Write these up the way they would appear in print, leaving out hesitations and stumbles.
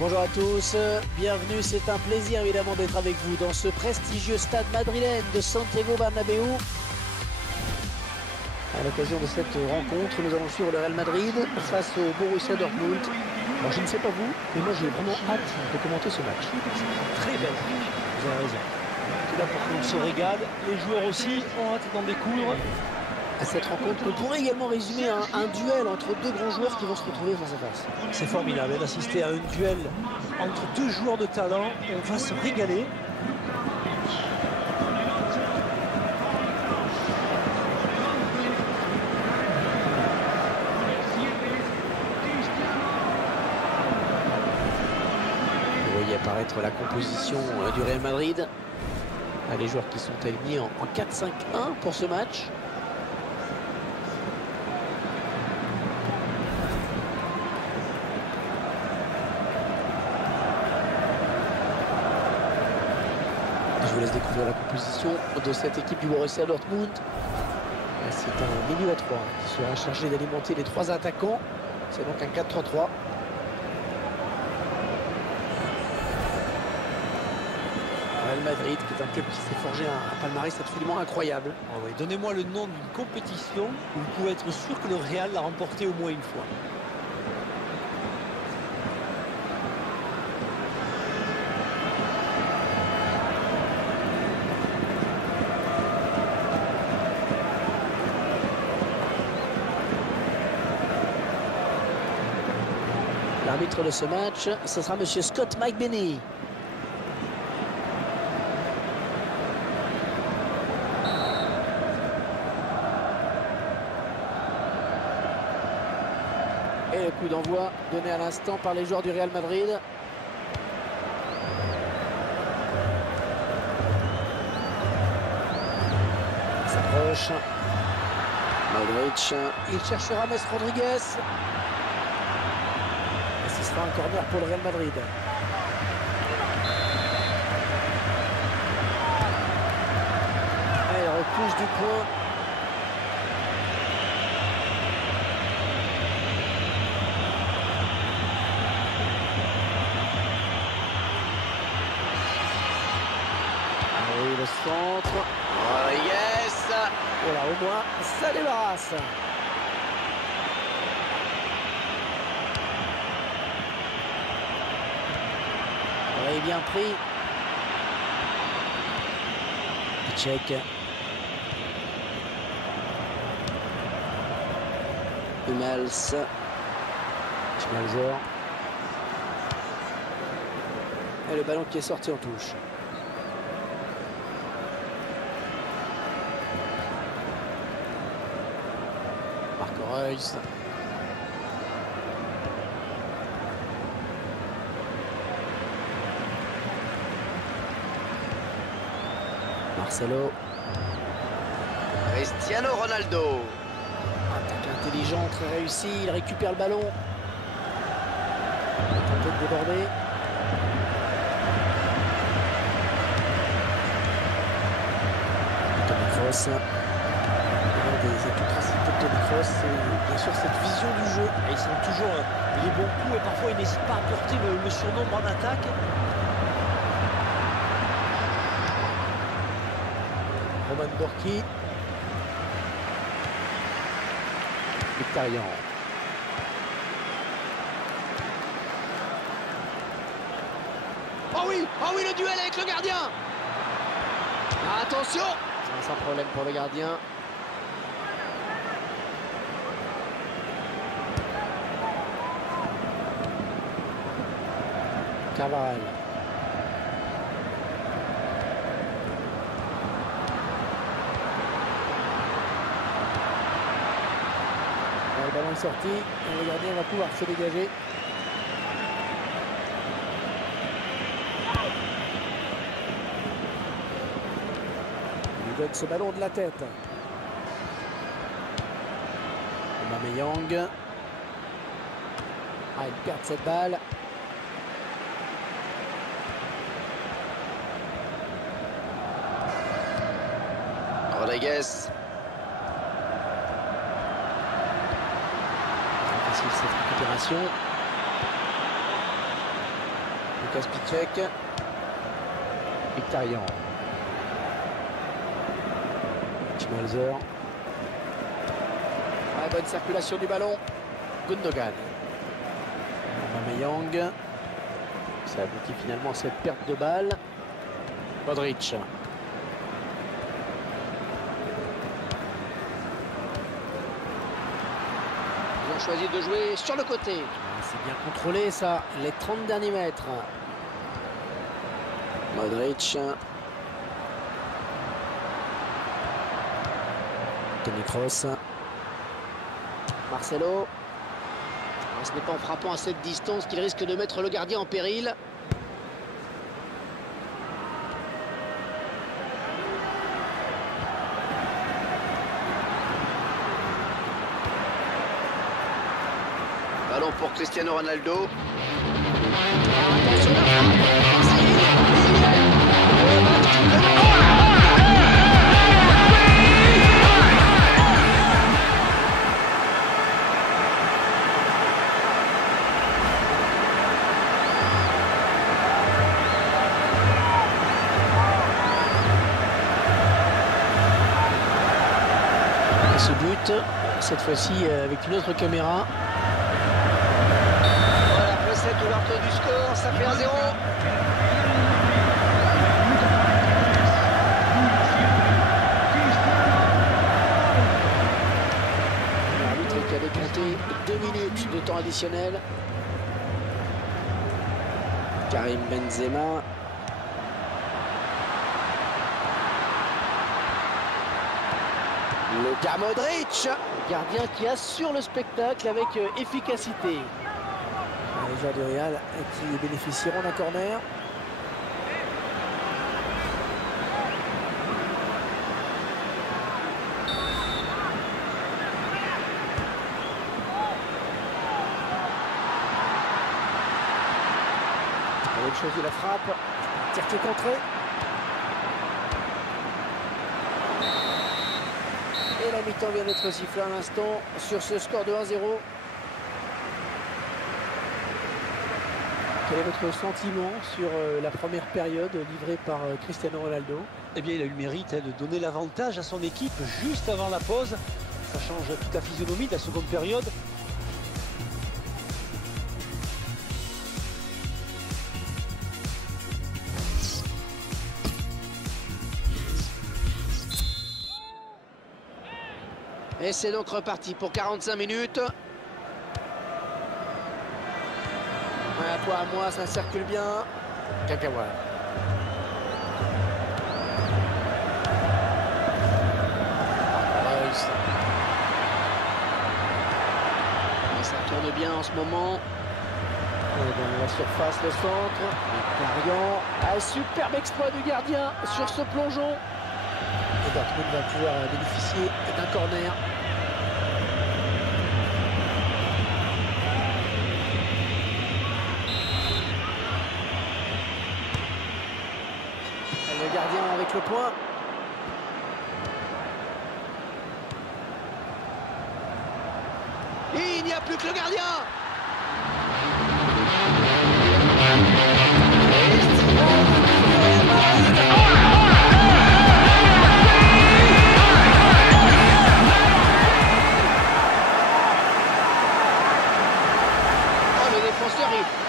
Bonjour à tous, bienvenue, c'est un plaisir évidemment d'être avec vous dans ce prestigieux stade madrilène de Santiago Bernabéu. À l'occasion de cette rencontre, nous allons suivre le Real Madrid face au Borussia Dortmund. Alors je ne sais pas vous, mais moi j'ai vraiment hâte de commenter ce match. Très belle, vous avez raison. Tout là pour qu'on se régale, les joueurs aussi ont hâte d'en découdre. Cette rencontre qu'on pourrait également résumer à un duel entre deux grands joueurs qui vont se retrouver face à face. C'est formidable d'assister à un duel entre deux joueurs de talent. On va se régaler. Vous voyez apparaître la composition du Real Madrid. Les joueurs qui sont alignés en 4-5-1 pour ce match. Je vous laisse découvrir la composition de cette équipe du Borussia Dortmund. C'est un milieu à 3 qui sera chargé d'alimenter les trois attaquants. C'est donc un 4-3-3. Real Madrid, qui est un club qui s'est forgé un palmarès absolument incroyable. Oh oui, donnez-moi le nom d'une compétition où vous pouvez être sûr que le Real l'a remporté au moins une fois. L'arbitre de ce match, ce sera Monsieur Scott McBenney. Et le coup d'envoi donné à l'instant par les joueurs du Real Madrid. Il s'approche. Modric, il cherche James Rodriguez. Ce sera un corner pour le Real Madrid. Et il repousse du point. Ah oui, le centre. Rodriguez. Voilà, au moins, ça débarrasse. Il est bien pris. Check. Hummels. Schmalzer. Et le ballon qui est sorti en touche. Marco Reus. Marcelo. Cristiano Ronaldo. Attaque intelligent, très réussi. Il récupère le ballon. Il est tenté de déborder. Toni Kroos. L'un des atouts principaux de Toni Kroos, c'est bien sûr cette vision du jeu. Et ils sont toujours les bons coups et parfois ils n'hésitent pas à porter le surnombre en attaque. Roman Bürki. Mkhitaryan. Oh oui, le duel avec le gardien. Attention. Sans problème pour le gardien. Carvajal. Le ballon est sorti et le gardien va pouvoir se dégager. Il lui donne ce ballon de la tête. Aubameyang. Ah, il perd cette balle. Rodriguez. Facile cette récupération. Lucas Piszczek. Mkhitaryan. Schmalzer. Ah, bonne circulation du ballon. Gundogan. Aubameyang. Ça aboutit finalement à cette perte de balle. Modric. Ils ont choisi de jouer sur le côté. C'est bien contrôlé ça, les 30 derniers mètres. Modric. Toni Kroos. Marcelo. Ce n'est pas en frappant à cette distance qu'il risque de mettre le gardien en péril. Ballon pour Cristiano Ronaldo. Attention, la frappe. Ça y est, le match qui commence. Ce but, cette fois-ci avec une autre caméra. Voilà, peut-être l'ouverture du score, ça fait 1-0. L'arbitre qui avait compté 2 minutes de temps additionnel. Karim Benzema. Luka Modric. Gardien qui assure le spectacle avec efficacité. Les joueurs du Real qui bénéficieront d'un corner. Avec chose de la frappe. Tir qui est contré. Et la mi-temps vient d'être sifflée à l'instant sur ce score de 1-0. Quel est votre sentiment sur la première période livrée par Cristiano Ronaldo? Eh bien, il a eu le mérite de donner l'avantage à son équipe juste avant la pause. Ça change toute la physionomie de la seconde période. Et c'est donc reparti pour 45 minutes. Ouais, à toi, à moi, ça circule bien. Kagawa. Et ça tourne bien en ce moment. Et dans la surface, le centre. Mkhitaryan. Ah, superbe exploit du gardien sur ce plongeon. Et Dortmund va pouvoir bénéficier d'un corner. Le gardien avec le point. Et il n'y a plus que le gardien.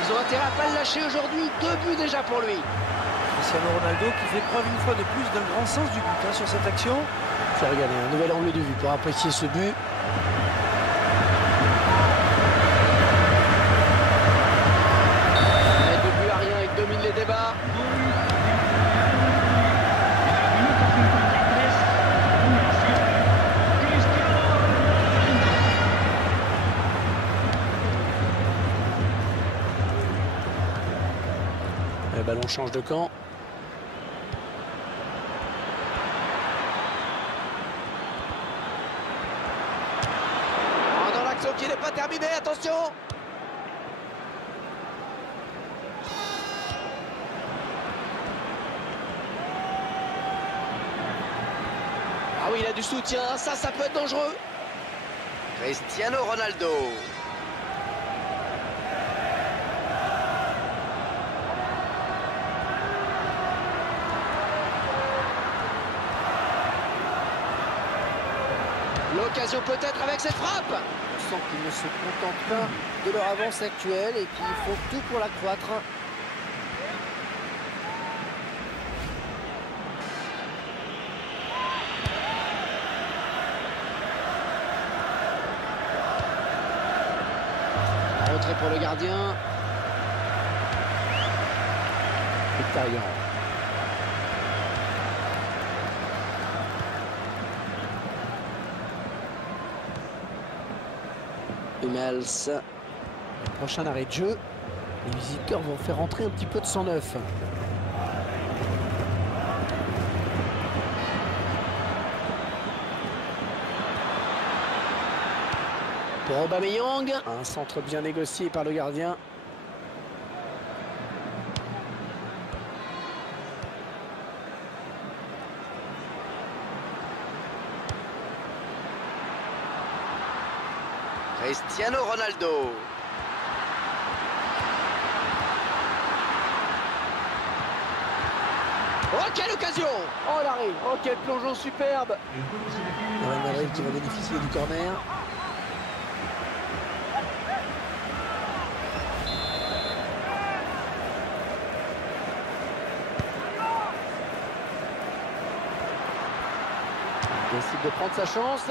Ils ont intérêt à pas le lâcher aujourd'hui. 2 buts déjà pour lui. Cristiano Ronaldo qui fait preuve une fois de plus d'un grand sens du but sur cette action. Il faut regarder un nouvel angle de vue pour apprécier ce but. Et 2 buts à rien, il domine les débats. Le ballon change de camp. Dans l'action qui n'est pas terminée, attention. Ah oui, il a du soutien, ça peut être dangereux. Cristiano Ronaldo. l'occasion peut-être avec cette frappe. On sent qu'ils ne se contentent pas de leur avance actuelle et qu'ils font tout pour l'accroître. Retrait pour le gardien. Victorian. Hummels. Prochain arrêt de jeu. Les visiteurs vont faire entrer un petit peu de sang neuf. Pour Aubameyang. Un centre bien négocié par le gardien. Cristiano Ronaldo. Oh, quelle occasion! Oh l'arrêt. Oh quel plongeon superbe. Real Madrid qui va bénéficier du corner. Il décide de prendre sa chance.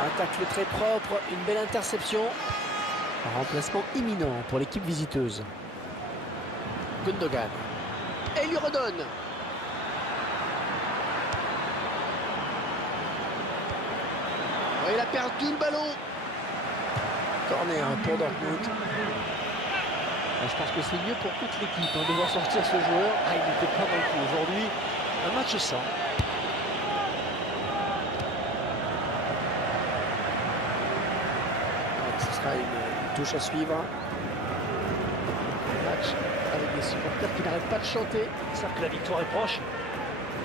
Un tacle très propre, une belle interception. Un remplacement imminent pour l'équipe visiteuse. Gundogan. Et il lui redonne. Oh, il a perdu le ballon. Corner pour Dortmund. Je pense que c'est mieux pour toute l'équipe de voir sortir ce joueur. Ah, il n'était pas dans le coup aujourd'hui. Un match sans. Ce sera une touche à suivre. Match avec des supporters qui n'arrêtent pas de chanter. Ils savent que la victoire est proche.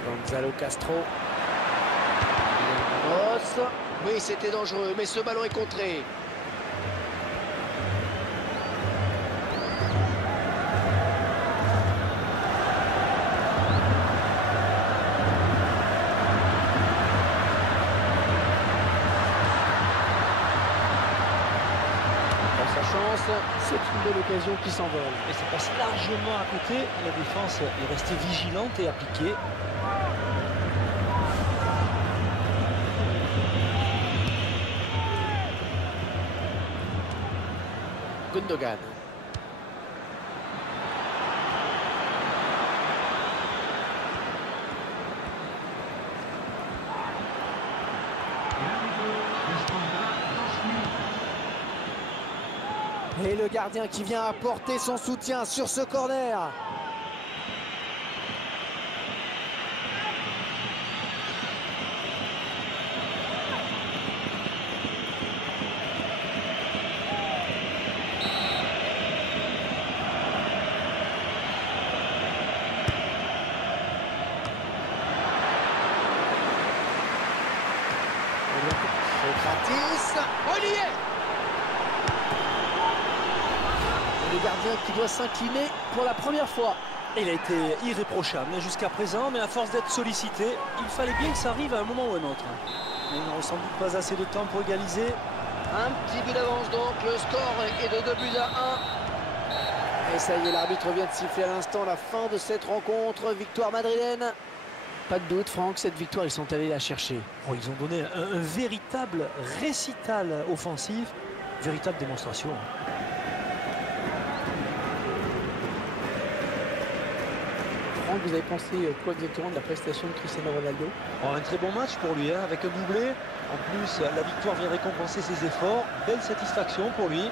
Gonzalo Castro. Ramos. Oui, c'était dangereux, mais ce ballon est contré. C'est une belle occasion qui s'envole. Et ça passe largement à côté. La défense est restée vigilante et appliquée. Gundogan. Et le gardien qui vient apporter son soutien sur ce corner. Socrates. Oh, il y est. Le gardien qui doit s'incliner pour la première fois. Il a été irréprochable jusqu'à présent, mais à force d'être sollicité, il fallait bien que ça arrive à un moment ou un autre. Mais il n'aurait sans doute pas assez de temps pour égaliser. Un petit but d'avance donc, le score est de 2-1. Et ça y est, l'arbitre vient de siffler à l'instant la fin de cette rencontre. Victoire madrilène. Pas de doute, Franck, cette victoire, ils sont allés la chercher. Oh, ils ont donné un véritable récital offensif, véritable démonstration. Franck, vous avez pensé quoi exactement de la prestation de Cristiano Ronaldo? Oh, un très bon match pour lui, avec un doublé. En plus, la victoire vient récompenser ses efforts. Belle satisfaction pour lui.